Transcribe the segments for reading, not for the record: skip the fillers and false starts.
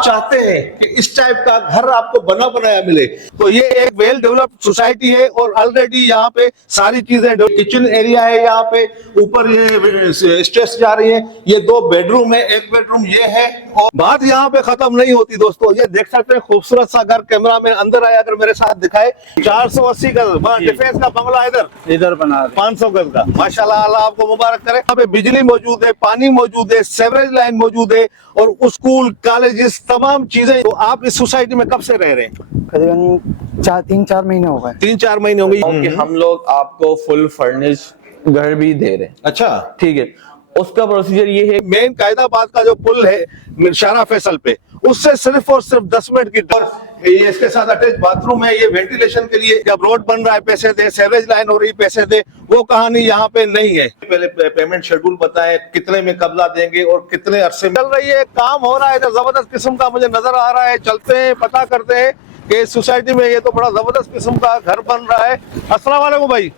चाहते हैं कि इस टाइप का घर आपको बना बनाया मिले, तो ये एक वेल डेवलप्ड सोसाइटी है और ऑलरेडी यहाँ पे सारी चीजें, किचन एरिया है, यहाँ पे ऊपर ये स्टेयर्स जा रही है, ये 2 बेडरूम है, 1 बेडरूम ये है। और बात यहाँ पे खत्म नहीं होती दोस्तों, ये देख सकते हैं खूबसूरत सा घर। कैमरा में अंदर आया अगर मेरे साथ दिखाए, 480 गज डिफेंस का बंगला इधर बना 500 गज का। माशाल्लाह, अल्लाह आपको मुबारक करे। यहाँ पे बिजली मौजूद है, पानी मौजूद है, सेवरेज लाइन मौजूद है और स्कूल कॉलेजेस तमाम चीजें। तो आप इस सोसाइटी में कब से रह रहे हैं? करीबन 3-4 महीने हो गए। 3-4 महीने हो गए। कि हम लोग आपको फुल फर्निश घर भी दे रहे हैं। अच्छा, ठीक है, उसका प्रोसीजर ये है, मेन कायदाबाद का जो पुल है शारा फैसल पे, उससे सिर्फ और सिर्फ 10 मिनट की दूर ये इसके साथ अटैच बाथरूम है। ये वेंटिलेशन के लिए, जब रोड बन रहा है पैसे दे, सेवरेज लाइन हो रही पैसे दे, वो कहानी यहाँ पे नहीं है। पहले पेमेंट शेड्यूल बताएं, कितने में कब्जा देंगे और कितने अरसे में चल रही है, काम हो रहा है। जबरदस्त किस्म का मुझे नजर आ रहा है। चलते हैं, पता करते हैं कि इस सोसाइटी में ये तो बड़ा जबरदस्त किस्म का घर बन रहा है। अस्सलाम वालेकुम भाई।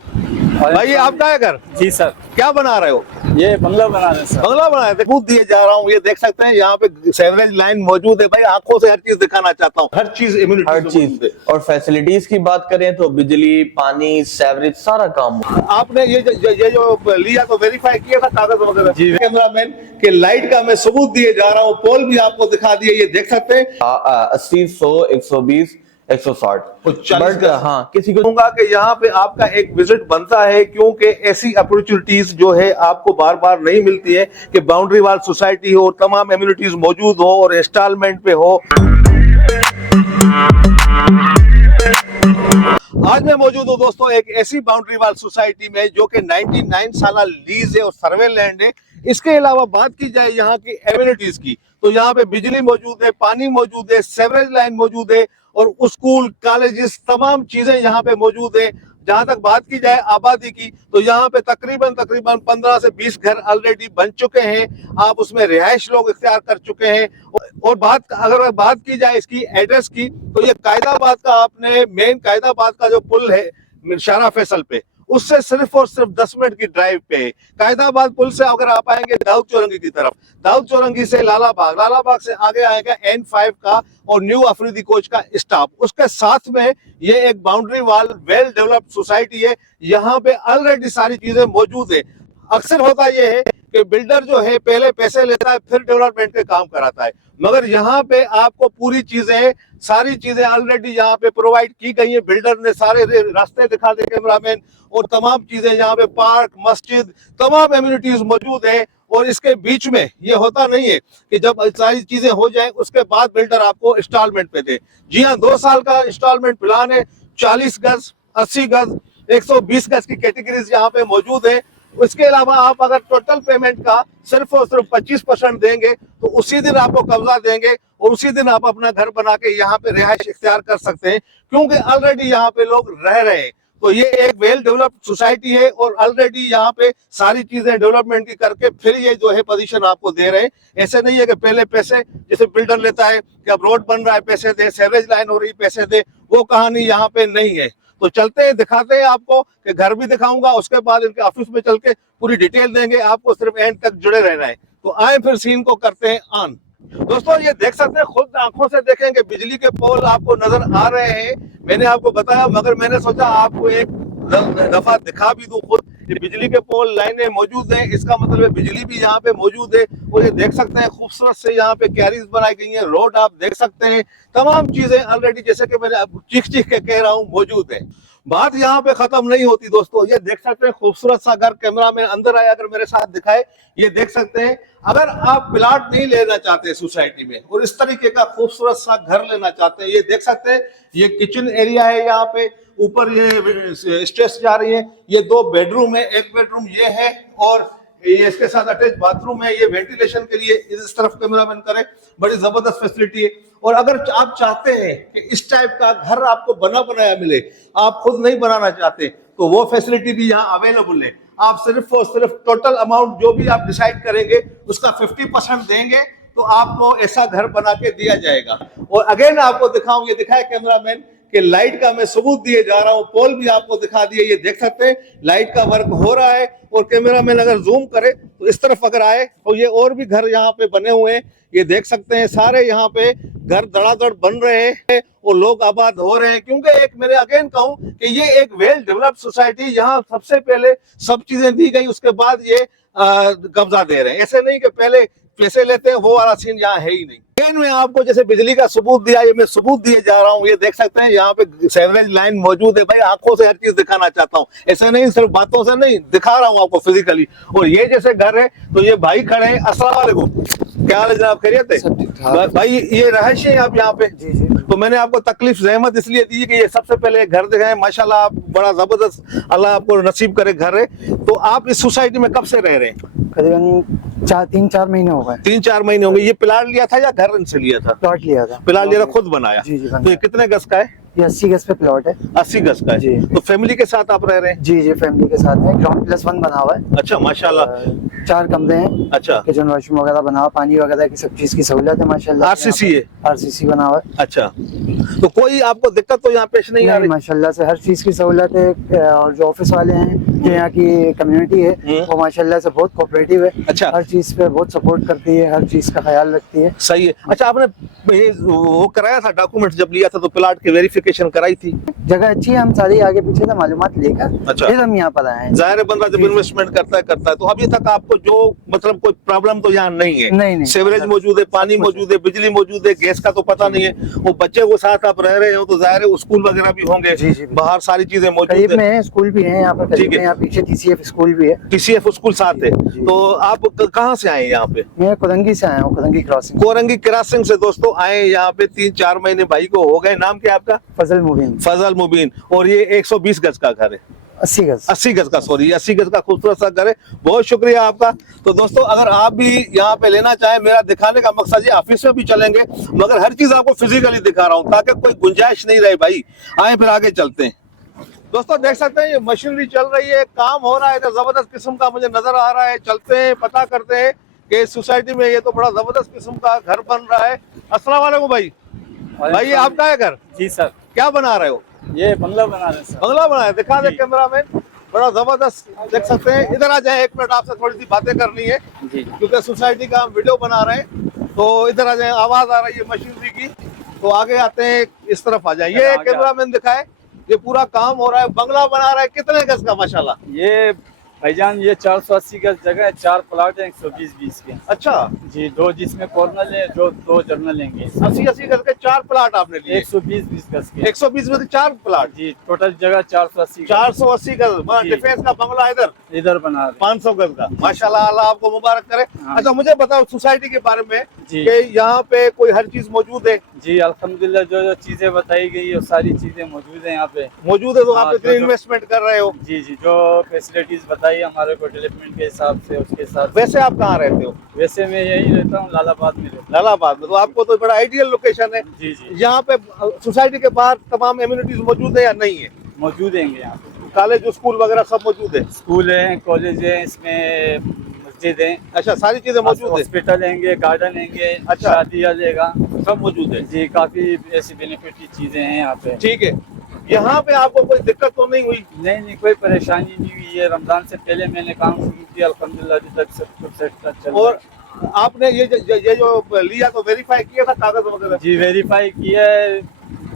भाई ये आपका है घर? जी सर। क्या बना रहे हो? ये बंगला बना रहे हैं सर। बंगला बना रहे थे, कूद दिए जा रहा हूँ। ये देख सकते हैं यहाँ पे सेवरेज लाइन मौजूद है। भाई आंखों से हर चीज दिखाना चाहता हूँ, हर चीज इम्यूनिटी, हर चीज। और फैसिलिटीज की बात करें तो बिजली, पानी, सेवरेज, सारा काम। आपने ये जो लिया तो वेरीफाई किया था कागज वगैरह? जी। कैमरामैन के लाइट का मैं सबूत दिए जा रहा हूँ, पोल भी आपको दिखा दिए। ये देख सकते हैं 80, 100, 120, 160। बट हाँ, किसी को कहूंगा कि यहाँ पे आपका एक विजिट बनता है, क्योंकि ऐसी अपॉर्चुनिटीज जो है आपको बार बार नहीं मिलती है कि बाउंड्री वाल सोसाइटी हो, तमाम एम्यूनिटीज मौजूद हो और इंस्टॉलमेंट पे हो। आज मैं मौजूद हूँ दोस्तों एक ऐसी बाउंड्री वाल सोसाइटी में जो कि 99 साल लीज है और सर्वे लैंड है। इसके अलावा बात की जाए यहाँ की एम्यूनिटीज की, तो यहाँ पे बिजली मौजूद है, पानी मौजूद है, सेवरेज लाइन मौजूद है और स्कूल कॉलेजेस तमाम चीजें यहाँ पे मौजूद है। जहां तक बात की जाए आबादी की, तो यहाँ पे तकरीबन 15 से 20 घर ऑलरेडी बन चुके हैं। आप उसमें रिहाइश लोग इख्तियार कर चुके हैं। और अगर बात की जाए इसकी एड्रेस की, तो ये कायदाबाद का, आपने मेन कायदाबाद का जो पुल है शारा फैसल पे, उससे सिर्फ और सिर्फ 10 मिनट की ड्राइव पे है। कायदाबाद पुल से अगर आप आएंगे दाऊद चौरंगी की तरफ, दाऊद चौरंगी से लालाबाग से आगे आएगा N5 का और न्यू अफरीदी कोच का स्टॉप। उसके साथ में ये एक boundary wall well developed society है। यहाँ पे ऑलरेडी सारी चीजें मौजूद है। अक्सर होता यह है कि बिल्डर जो है पहले पैसे लेता है, फिर डेवलपमेंट के काम कराता है, मगर यहाँ पे आपको पूरी चीजें, सारी चीजें ऑलरेडी यहाँ पे प्रोवाइड की गई है। बिल्डर ने सारे रास्ते दिखा दे कैमरामैन, और तमाम चीजें यहाँ पे, पार्क, मस्जिद, तमाम एम्यूनिटीज मौजूद है। और इसके बीच में ये होता नहीं है कि जब सारी चीजें हो जाए उसके बाद बिल्डर आपको इंस्टॉलमेंट पे दे। जी हाँ, 2 साल का इंस्टॉलमेंट प्लान है। 40 गज, 80 गज, 120 गज की कैटेगरीज यहाँ पे मौजूद है। उसके अलावा आप अगर टोटल पेमेंट का सिर्फ और सिर्फ 25% देंगे तो उसी दिन आपको कब्जा देंगे और उसी दिन आप अपना घर बना के यहाँ पे रिहाइश इख्तियार कर सकते हैं, क्योंकि ऑलरेडी यहाँ पे लोग रह रहे हैं। तो ये एक वेल डेवलप्ड सोसाइटी है और ऑलरेडी यहाँ पे सारी चीजें डेवलपमेंट की करके फिर ये जो है पोजीशन आपको दे रहे हैं। ऐसे नहीं है कि पहले पैसे जैसे बिल्डर लेता है कि अब रोड बन रहा है पैसे दे, सेवरेज लाइन हो रही पैसे दे, वो कहानी यहाँ पे नहीं है। तो चलते हैं, दिखाते हैं आपको कि घर भी दिखाऊंगा, उसके बाद इनके ऑफिस में चल के पूरी डिटेल देंगे आपको। सिर्फ एंड तक जुड़े रहना है। तो आए फिर सीन को करते हैं ऑन। दोस्तों ये देख सकते हैं, खुद आंखों से देखेंगे बिजली के पोल आपको नजर आ रहे हैं। मैंने आपको बताया, मगर मैंने सोचा आपको एक दफा दिखा भी दूं खुद। ये बिजली के पोल लाइनें मौजूद हैं, इसका मतलब है बिजली भी यहाँ पे मौजूद है। और ये देख सकते हैं खूबसूरत से यहाँ पे क्यारीज बनाई गई हैं, रोड आप देख सकते हैं, तमाम चीजें ऑलरेडी जैसे कि मैंने चीख के कह रहा हूँ मौजूद है। बात यहाँ पे खत्म नहीं होती दोस्तों। ये देख सकते हैं खूबसूरत सा घर। कैमरा में अंदर आया अगर मेरे साथ दिखाए, ये देख सकते हैं। अगर आप प्लाट नहीं लेना चाहते सोसाइटी में और इस तरीके का खूबसूरत सा घर लेना चाहते हैं, ये देख सकते हैं, ये किचन एरिया है। यहाँ पे ऊपर ये स्टेयर्स जा रही है, ये 2 बेडरूम है, 1 बेडरूम ये है और ये इसके साथ अटैच बाथरूम है। ये वेंटिलेशन के लिए इस तरफ कैमरामैन करे, बड़ी जबरदस्त फैसिलिटी है। और अगर आप चाहते हैं कि इस टाइप का घर आपको बना बनाया मिले, आप खुद नहीं बनाना चाहते, तो वो फैसिलिटी भी यहाँ अवेलेबल है। आप सिर्फ और सिर्फ टोटल अमाउंट जो भी आप डिसाइड करेंगे उसका 50% देंगे तो आपको ऐसा घर बना के दिया जाएगा। और अगेन आपको दिखाऊं, ये दिखाए कैमरामैन कि लाइट का मैं सबूत दिए जा रहा हूं, पोल भी आपको दिखा दिए, ये देख सकते हैं लाइट का वर्क हो रहा है। और कैमरामैन अगर जूम करे तो इस तरफ अगर आए तो ये और भी घर यहाँ पे बने हुए हैं, ये देख सकते हैं सारे यहाँ पे घर धड़ाधड़ बन रहे हैं और लोग आबाद हो रहे हैं। क्योंकि एक मेरे अगेन कहूं कि ये एक वेल डेवलप्ड सोसाइटी, यहाँ सबसे पहले सब चीजें दी गई, उसके बाद ये कब्जा दे रहे हैं। ऐसे नहीं कि पहले पैसे लेते हैं, वो वाला सीन यहाँ है ही नहीं। मैं आपको जैसे बिजली का सबूत दिया, ये मैं सबूत दिए जा रहा हूँ। ये देख सकते हैं यहाँ पे सीवरेज लाइन मौजूद है। भाई आंखों से हर चीज दिखाना चाहता हूँ, ऐसे नहीं सिर्फ बातों से नहीं, दिखा रहा हूँ आपको फिजिकली। और ये जैसे घर है तो ये भाई खड़े हैं। अस्सलाम वालेकुम, क्या हाल है जनाब, खैरियत है? भाई ये रहस्य है आप यहाँ पे? जी जी। तो मैंने आपको तकलीफ जहमत इसलिए दी कि ये सबसे पहले घर दिखाएं। माशाल्लाह आप बड़ा जबरदस्त, अल्लाह आपको नसीब करे घर है। तो आप इस सोसाइटी में कब से रह रहे हैं? करीबन 3-4 महीने हो गए। 3-4 महीने होंगे। ये प्लाट लिया था या घर से लिया था? प्लॉट लिया था। प्लाट लिया था, खुद बनाया? जी जी। तो ये कितने गज का है? ये 80 गज पे प्लॉट है। 80 गज का है जी। तो फैमिली के साथ आप रह रहे हैं? जी जी, फैमिली के साथ है। ग्राउंड +1 बना हुआ है। अच्छा माशाल्लाह। 4 कमरे हैं। अच्छा, किचन वॉशरूम वगैरह बना हुआ, पानी वगैरह की सब चीज की सहूलियत है माशाल्लाह। आरसीसी है? आरसीसी बना हुआ है। अच्छा, तो कोई आपको दिक्कत तो यहाँ पेश नहीं आ रही? माशाल्लाह से हर चीज की सहूलियत है। और जो ऑफिस वाले हैं, जो यहाँ की कम्युनिटी है, वो माशाल्लाह से बहुत कोऑपरेटिव है। अच्छा। हर चीज पे बहुत सपोर्ट करती है, हर चीज का ख्याल रखती है। सही है। अच्छा, आपने ये वो कराया था डॉक्यूमेंट जब लिया था तो प्लाट की वेरिफिकेशन कराई थी? जगह अच्छी है, हम सारी आगे पीछे से मालूमात लेकर अच्छा। फिर हम यहाँ पर आए हैं। जाहिर है बंदा जब इन्वेस्टमेंट करता है तो अभी तक आपको जो मतलब कोई प्रॉब्लम तो यहाँ नहीं है? नहीं। सीवरेज मौजूद है, पानी मौजूद है, बिजली मौजूद है, गैस का तो पता नहीं है। वो बच्चे के साथ आप रह रहे हो तो जाहिर है स्कूल वगैरह भी होंगे। जी जी। बाहर सारी चीजें मौजूद करीब है। में है, स्कूल भी है यहाँ पर। ठीक करीब है। में यहाँ पीछे TCF स्कूल भी है। TCF स्कूल साथ है। जी। तो आप कहाँ से आए यहाँ पे? मैं कोरंगी से आया हूँ, कोरंगी क्रॉसिंग। कोरंगी क्रॉसिंग से दोस्तों आए यहाँ पे। 3-4 महीने भाई को हो गए। नाम क्या आपका? फजल मुबीन। फजल मुबीन। और ये 120 गज का घर है? 80 गज। 80 गज का, सॉरी 80 गज का खूबसूरत सा घर है। बहुत शुक्रिया आपका। तो दोस्तों अगर आप भी यहाँ पे लेना चाहें, मेरा दिखाने का मकसद, ये ऑफिस में भी चलेंगे मगर हर चीज आपको फिजिकली दिखा रहा हूँ ताकि कोई गुंजाइश नहीं रहे। भाई आए फिर आगे चलते हैं। दोस्तों देख सकते हैं ये मशीनरी चल रही है, काम हो रहा है, इधर जबरदस्त किस्म का मुझे नजर आ रहा है। चलते हैं, पता करते हैं कि इस सोसाइटी में ये तो बड़ा जबरदस्त किस्म का घर बन रहा है। अस्सलाम वालेकुम भाई। भाई ये आपका है घर? जी सर, क्या बना रहे हो? ये बंगला बना रहे हैं सर। बंगला बनाया, दिखा दे जी। कैमरामैन। बड़ा जबरदस्त देख सकते हैं। इधर आ जाए, 1 मिनट आपसे थोड़ी सी बातें करनी है जी क्योंकि सोसाइटी का हम वीडियो बना रहे हैं। तो इधर आ जाए, आवाज आ रही है मशीनरी की, तो आगे आते हैं, इस तरफ आ जाए। ये आगे कैमरामैन दिखाए, ये पूरा काम हो रहा है, बंगला बना रहा है। कितने गज का माशाल्लाह? ये भाईजान ये 480 गज जगह है, 4 प्लाट है 120-20 के। अच्छा, जी, 2 जिसमें कॉर्नर है, जो 2 जर्नल लेंगे। 80 गज के 4 प्लाट आपने लिए? 120-20 गज के। 120 में से 4 प्लाट? जी, टोटल जगह 480 गज। 480 गज। जी। डिफेंस का बंगला इधर इधर बना रहे 500 गज का। माशाल्लाह, अल्लाह आपको मुबारक करे। हाँ। अच्छा मुझे बताओ सोसाइटी के बारे में जी। कि यहाँ पे कोई हर चीज मौजूद है? जी, अल्हम्दुलिल्लाह जो जो चीजें बताई गई है वो सारी चीजें मौजूद है यहाँ पे। मौजूद है तो हाँ, आप इतनी जो- इन्वेस्टमेंट कर रहे हो। जी जी, जो फैसिलिटीज बताई हमारे को डेवलपमेंट के हिसाब से, उसके साथ। वैसे आप कहाँ रहते हो? वैसे मैं यही रहता हूँ, लालाबाद में रहता लालाबाद में। तो आपको तो बड़ा आइडियल लोकेशन है। हूँ। जी जी, यहाँ पे सोसाइटी के बाहर तमाम एम्यूनिटीज मौजूद है या नहीं है? मौजूद हैं यहाँ पे। कॉलेज स्कूल वगैरह सब मौजूद है? स्कूल है, कॉलेज है, इसमें मस्जिद है, अच्छा, सारी चीजें मौजूद है। हॉस्पिटल हैंगे, गार्डन हैंगे, अच्छा। शादी हालेगा, सब मौजूद है। जी, काफी ऐसी बेनिफिट की चीजें हैं यहाँ पे। ठीक है। यहाँ पे आपको कोई दिक्कत तो नहीं हुई? नहीं, कोई परेशानी नहीं हुई है। रमजान से पहले मैंने काम शुरू किया, अल्हम्दुलिल्लाह अभी तक सब कुछ सेट चल रहा और आपने ये जो लिया तो वेरीफाई किया था कागज वगैरह? है। जी, वेरीफाई किया है,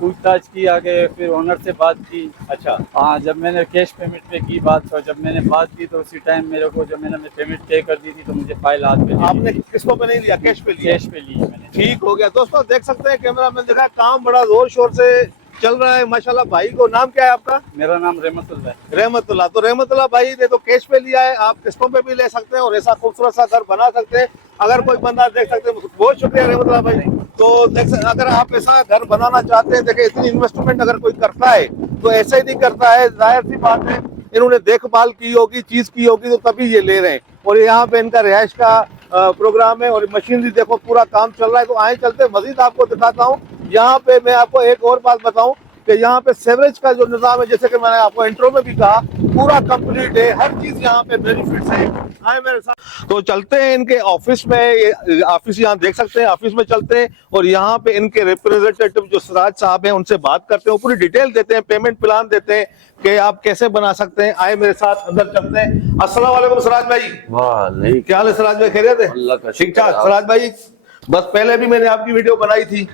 पूछताछ की आगे, फिर ओनर से बात की। अच्छा। हाँ, जब मैंने कैश पेमेंट पे की बात, तो जब मैंने बात की तो उसी टाइम मेरे को, जब मैंने पेमेंट पे कर दी थी तो मुझे फाइल हाथ पे आपने किस्तों पे नहीं लिया, कैश पे लिया? कैश पे ली है मैंने। ठीक हो गया। दोस्तों देख सकते हैं कैमरा मैन दिखा, काम बड़ा जोर शोर से चल रहा है माशाल्लाह। भाई को नाम क्या है आपका? मेरा नाम रहमतुल्लाह है। रहमतुल्लाह। तो रहमतुल्लाह भाई ने तो कैश पे लिया है, आप किस्तों पे भी ले सकते हैं और ऐसा खूबसूरत सा घर बना सकते हैं। अगर कोई बंदा देख सकते हैं, बहुत शुक्रिया रहमतुल्लाह भाई। तो देख सकते, अगर आप ऐसा घर बनाना चाहते हैं, देखिए इतनी इन्वेस्टमेंट अगर कोई करता है तो ऐसे ही नहीं करता है, जाहिर सी बात है इन्होंने देखभाल की होगी, चीज की होगी, तो तभी ये ले रहे हैं। और यहाँ पे इनका रिहाइश का प्रोग्राम है और मशीनरी देखो पूरा काम चल रहा है। तो आए चलते मजीद आपको दिखाता हूँ। यहाँ पे मैं आपको एक और बात बताऊं कि यहाँ पे सेवरेज का जो निजाम है, जैसे कि मैंने आपको इंट्रो में भी कहा, पूरा कंप्लीट है, हर चीज यहाँ पे बेनिफिट्स है। आए मेरे साथ, तो चलते हैं इनके ऑफिस में। ये ऑफिस यहाँ देख सकते हैं, ऑफिस में चलते हैं और यहाँ पे इनके रिप्रेजेंटेटिव जो सिराज साहब हैं उनसे बात करते हैं, पूरी डिटेल देते हैं, पेमेंट प्लान देते हैं कि आप कैसे बना सकते हैं। आए मेरे साथ, अंदर चलते हैं। अस्सलाम वालेकुम सिराज भाई। वाह, क्या हाल है सिराज भाई, खैरियत है? अल्लाह का ठीक ठाक। सिराज भाई, बस पहले भी मैंने आपकी वीडियो बनाई थी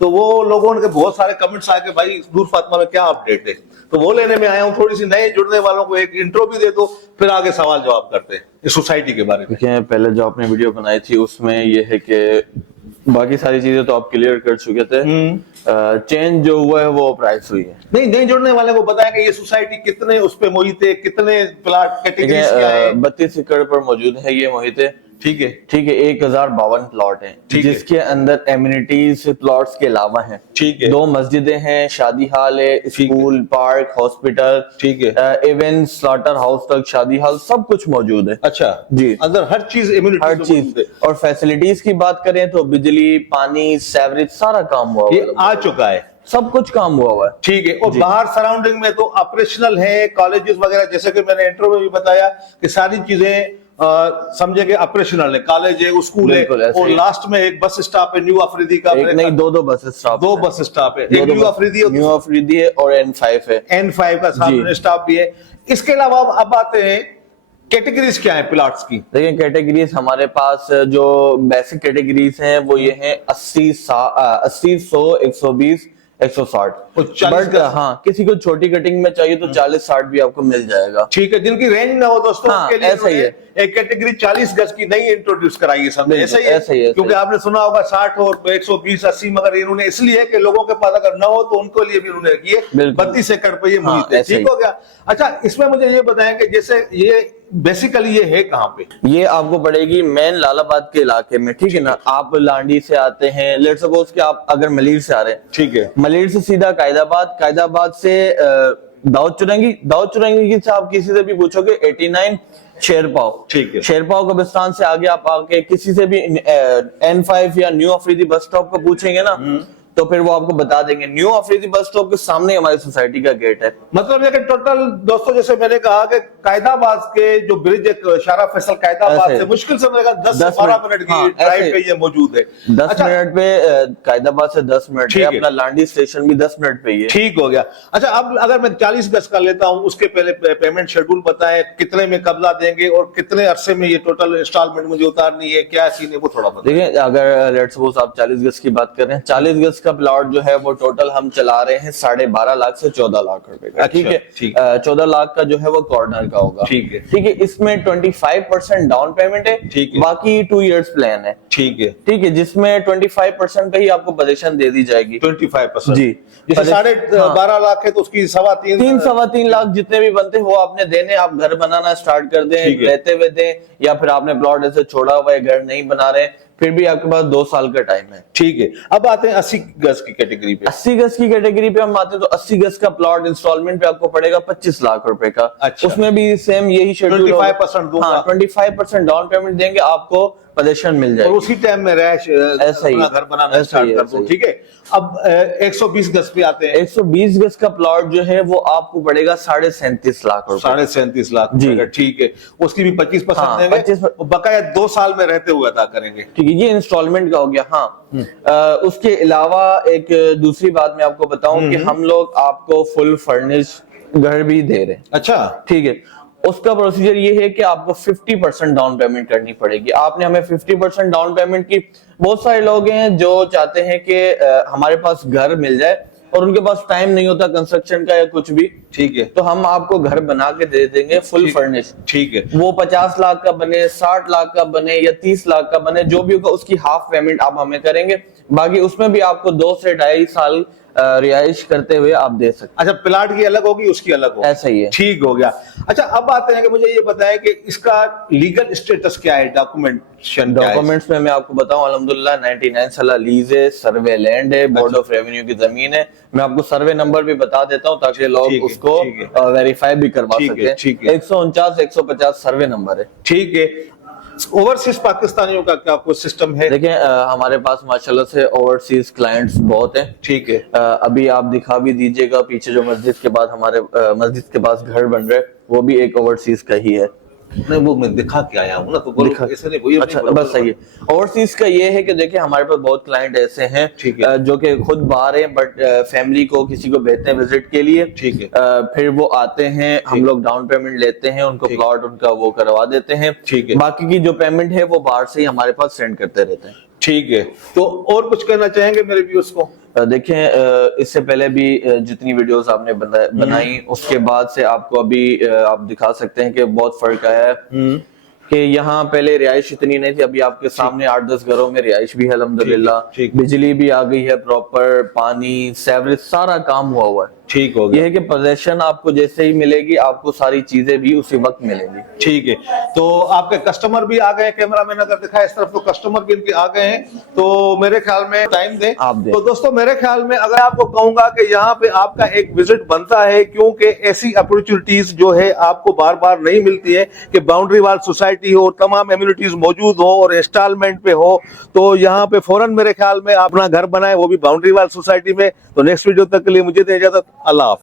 तो वो लोगों के बहुत सारे कमेंट्स आए कि भाई नूर फातिमा में क्या अपडेट है, तो वो लेने में आया हूँ। थोड़ी सी नए जुड़ने वालों को एक इंट्रो भी दे दो, फिर आगे सवाल जवाब करते हैं इस सोसाइटी के बारे में। देखिए, पहले जो आपने वीडियो बनाई थी उसमें ये है कि बाकी सारी चीजें तो आप क्लियर कर चुके थे। चेंज जो हुआ है वो प्राइस हुई है। नहीं, नए जुड़ने वाले को बताया कि ये सोसाइटी कितने उस पे मोहित है, कितने प्लाट कैटेगरीज क्या है। 32 एकड़ पर मौजूद है ये मोहित है। ठीक है, ठीक है, 1052 प्लॉट हैं, ठीक है। जिसके अंदर एमिनिटीज प्लॉट्स के अलावा हैं। ठीक है। 2 मस्जिदें हैं, शादी हाल है, स्कूल, पार्क, हॉस्पिटल, ठीक है। इवेंट, स्लॉटर हाउस तक शादी हाल सब कुछ मौजूद है। अच्छा जी, अंदर हर चीज इम्यूनिटी हर चीज। और फैसिलिटीज की बात करें तो बिजली, पानी, सेवरेज सारा काम हुआ हुआ ये है, आ चुका है। सब कुछ काम हुआ हुआ है। ठीक है। और जी। बाहर सराउंडिंग में तो ऑपरेशनल है, कॉलेजेस वगैरह, जैसे कि मैंने इंट्रो में भी बताया कि सारी चीजें समझे कि ऑपरेशनल है, कॉलेज है, स्कूल है, बिल्कुल ऐसे और ही। लास्ट में एक बस स्टॉप है न्यू अफरीदी का। एक नहीं, दो बस स्टॉप, 2 बस स्टॉप है, एक न्यू अफरीदी न्यू अफरीदी है और N5 है। N5 का सामने स्टॉप भी है। इसके अलावा अब आते हैं कैटेगरीज क्या है प्लॉट्स की। देखिए, कैटेगरीज हमारे पास जो बेसिक कैटेगरीज हैं वो ये हैं 80, 100, 120, 160। बट हाँ, किसी को छोटी कटिंग में चाहिए तो 40-60 भी आपको मिल जाएगा। ठीक है, जिनकी रेंज ना हो दोस्तों, हाँ, उसके लिए ऐसा ही है। एक कैटेगरी 40 गज की नई इंट्रोड्यूस कराई है सबने। ऐसा ही है, ऐसा ही है। क्योंकि आपने सुना होगा 60 और 120, 80, मगर इन्होंने इसलिए कि लोगों के पास अगर ना हो तो उनके लिए भी उन्होंने रखी है 32 एकड़ पे ये मुहित है। ठीक हो गया। अच्छा, इसमें मुझे ये बताएं कि जैसे ये बेसिकली ये है कहाँ पे? ये आपको पड़ेगी मेन लालाबाद के इलाके में। ठीक है ना, आप लांडी से आते हैं, लेट सपोज कि आप अगर मलीर से आ रहे हैं, ठीक है, मलीर से सीधा कायदाबाद से दाऊद चुरंगी से आप किसी से भी पूछोगे 89 शेरपाव। ठीक है। शेरपाव कब्रिस्तान से आगे आप आके किसी से भी N5 या न्यू अफरीदी बस स्टॉप का पूछेंगे ना, तो फिर वो आपको बता देंगे। न्यू अफरीदी बस स्टॉप के सामने हमारी सोसाइटी का गेट है। मतलब ये कि टोटल दोस्तों, जैसे मैंने कहा कि कायदाबाद के जो ब्रिज है शारा फैसल कायदाबाद से मुश्किल से मेरे 10 से 12 मिनट की ड्राइव पे ये मौजूद है। 10 मिनट पे कायदाबाद से 10 मिनट पे, अपना लांडी स्टेशन भी 10 मिनट पे ही है। ठीक हो गया। अच्छा, अब अगर मैं 40 गज का लेता हूं, उसके पहले पेमेंट शेड्यूल बताएं, कितने में कब्जा देंगे और कितने अरसे में ये टोटल इंस्टॉलमेंट मुझे उतारनी है, क्या सीन है वो थोड़ा बताएं। देखिए, अगर लेट्स सपोज आप 40 गज की बात कर रहे हैं, 40 गज का प्लॉट जो है वो टोटल हम चला रहे हैं 12.5 लाख से 14 लाख रुपए का। ठीक है, 14 लाख का जो है वो कॉर्नर का होगा। ठीक है। इसमें 25% डाउन पेमेंट है, बाकी 2 इयर्स प्लान है। ठीक है, जिसमें 25% पे ही आपको पोजीशन दे दी जाएगी। 25% जी। जैसे 12.5 लाख है तो उसकी 3.25 लाख जितने भी बनते हैं वो आपने देने। आप घर बनाना स्टार्ट कर दें, रहते हुए दें, या फिर आपने प्लॉट ऐसे छोड़ा हुआ है, घर नहीं बना रहे, फिर भी आपके पास 2 साल का टाइम है। ठीक है। अब आते हैं 80 गज की कैटेगरी पे। 80 गज की कैटेगरी पे हम आते हैं तो 80 गज का प्लॉट इंस्टॉलमेंट पे आपको पड़ेगा 25 लाख रुपए का। अच्छा। उसमें भी सेम यही शेड्यूल, 25% दूंगा। हाँ, 25% डाउन पेमेंट देंगे, आपको पोजीशन मिल जाएगी और उसी टाइम में रैश घर बनाना स्टार्ट कर दूं। ठीक है। अब 120 गज पे आते हैं। 120 गज का प्लॉट जो है वो आपको पड़ेगा 37.5 लाख रुपए। 37.5 लाख जी। ठीक है, उसकी भी 25% हाँ, देंगे 25%। और बकाया 2 साल में रहते हुए अदा करेंगे। ठीक है, ये इंस्टॉलमेंट का हो गया। हाँ, उसके अलावा एक दूसरी बात मैं आपको बताऊं कि हम लोग आपको फुल फर्निश घर भी दे रहे हैं। अच्छा। ठीक है, उसका प्रोसीजर ये है कि आपको 50% डाउन पेमेंट करनी पड़ेगी। आपने हमें 50% डाउन पेमेंट की। बहुत सारे लोग हैं जो चाहते हैं कि हमारे पास घर मिल जाए और उनके पास टाइम नहीं होता कंस्ट्रक्शन का या कुछ भी। ठीक है, तो हम आपको घर बना के दे देंगे फुल फर्निश। ठीक है। वो 50 लाख का बने, 60 लाख का बने या 30 लाख का बने, जो भी होगा उसकी हाफ पेमेंट आप हमें करेंगे। बाकी उसमें भी आपको 2 से 2.5 साल रिहाइश करते हुए आप दे सकते। अच्छा, प्लाट की अलग होगी, उसकी अलग होगी। ऐसा ही है। ठीक हो गया। अच्छा, अब आते हैं कि मुझे ये बताएं कि इसका लीगल स्टेटस क्या है, डॉक्यूमेंट्स में मैं आपको बताऊं, अल्हम्दुलिल्लाह 99 साल लीज है, सर्वे लैंड है, बोर्ड ऑफ रेवेन्यू की जमीन है। मैं आपको सर्वे नंबर भी बता देता हूं ताकि लोग उसको वेरीफाई भी करवा सके। 149 150 सर्वे नंबर है। ठीक है। ओवरसीज पाकिस्तानियों का क्या कुछ सिस्टम है? देखिए हमारे पास माशाल्लाह से ओवरसीज क्लाइंट्स बहुत हैं। ठीक है। अभी आप दिखा भी दीजिएगा पीछे जो मस्जिद के बाद हमारे मस्जिद के पास घर बन रहे हैं, वो भी एक ओवरसीज का ही है। नहीं, वो मैं दिखा के आया हूँ ना, तो बोलो ऐसे नहीं, वही अच्छा बस सही है। ओवरसीज का ये है कि देखिए हमारे पास बहुत क्लाइंट ऐसे हैं ठीक है। जो कि खुद बाहर हैं बट फैमिली को किसी को भेजते हैं विजिट के लिए। ठीक है। फिर वो आते हैं, हम लोग डाउन पेमेंट लेते हैं, उनको प्लॉट उनका वो करवा देते हैं। ठीक है। बाकी की जो पेमेंट है वो बाहर से ही हमारे पास सेंड करते रहते हैं। ठीक है। तो और कुछ कहना चाहेंगे मेरे व्यूअर्स को? देखें इससे पहले भी जितनी वीडियोस आपने बनाई उसके बाद से आपको अभी आप दिखा सकते हैं कि बहुत फर्क आया है कि यहाँ पहले रिहाइश इतनी नहीं थी, अभी आपके सामने 8-10 घरों में रिहाइश भी है अल्हम्दुलिल्लाह। बिजली भी आ गई है प्रॉपर, पानी, सेवरेज सारा काम हुआ है। ठीक हो ये गया। है कि पोजेशन आपको जैसे ही मिलेगी आपको सारी चीजें भी उसी वक्त मिलेंगी। ठीक है। तो आपके कस्टमर भी आ गए, कैमरामैन अगर दिखाए इस तरफ, तो कस्टमर भी इनके आ गए हैं, तो मेरे ख्याल में टाइम दें आप दें। तो दोस्तों मेरे ख्याल में अगर आपको कहूंगा कि यहाँ पे आपका एक विजिट बनता है, क्योंकि ऐसी अपॉर्चुनिटीज जो है आपको बार बार नहीं मिलती है कि बाउंड्री वाल सोसाइटी हो, तमाम एम्यूनिटीज मौजूद हो और इंस्टॉलमेंट पे हो, तो यहाँ पे फौरन मेरे ख्याल में अपना घर बनाए, वो भी बाउंड्री वाल सोसाइटी में। तो नेक्स्ट वीडियो तक के लिए मुझे दे इजाजत। अल्लाह हाफ़िज़।